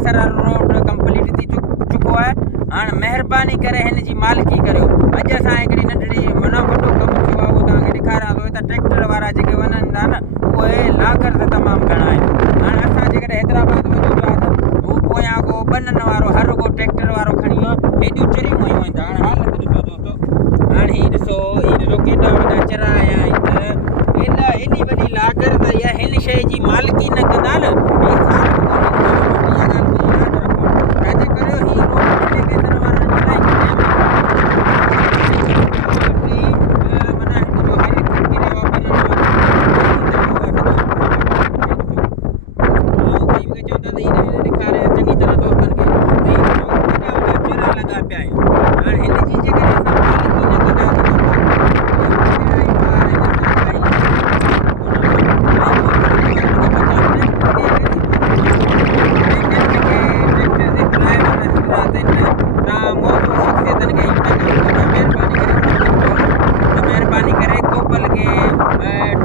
केसर road complete थी चुको है। हाणे महिरबानी करे हिन जी मालिकी करियो। अॼु असां हिकिड़ी नंढड़ी माना वॾो कमु थियो आहे उहो तव्हांखे ॾेखारियां थो। हितां ट्रैक्टर वारा जेके वञनि था न उहे लागर तमामु घणा आहिनि। हाणे असां जेकॾहिं हैदराबाद में ॾिठो आहे त हू पोयां को ॿननि वारो हर को ट्रैक्टर वारो खणी वियो हेॾियूं चरियूं आयूं आहिनि। हाणे हालत ॾिसो दोस्तो, हाणे हीअ ॾिसो केॾा वॾा चरा आया आहिनि। एॾी वॾी लागर त इहा हिन शइ जी मालिकी न कंदा न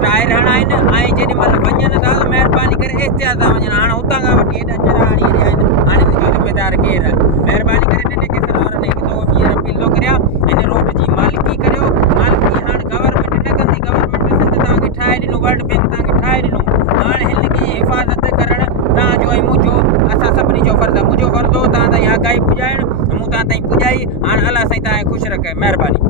टायर हणाइनि ऐं जेॾी महिल वञनि था त महिरबानी करे एहतियात सां वञनि। हाणे हुतां खां वठी हेॾा चरा हणी हेॾे आहिनि। हाणे हिन जो ज़िमेदार केरु आहे? महिरबानी करे ॾिने केसर वारनि हिकु दफ़ो ॿीहर अपील थो करियां, हिन रोड जी मालिकी करियो। मालिकी हाणे गवर्नमेंट न कंदी, गवर्नमेंट सिंध तव्हांखे ठाहे ॾिनो, वर्ल्ड बैंक तव्हांखे ठाहे ॾिनो। हाणे हिन खे हिफ़ाज़त करणु तव्हांजो ऐं मुंहिंजो, असां सभिनी जो फ़र्ज़ु आहे। मुंहिंजो फ़र्ज़ु हो तव्हां ताईं आगाही पुॼाइणु, मूं तव्हां ताईं पुॼाई। हाणे अलाह साईं तव्हांखे ख़ुशि रखे, महिरबानी।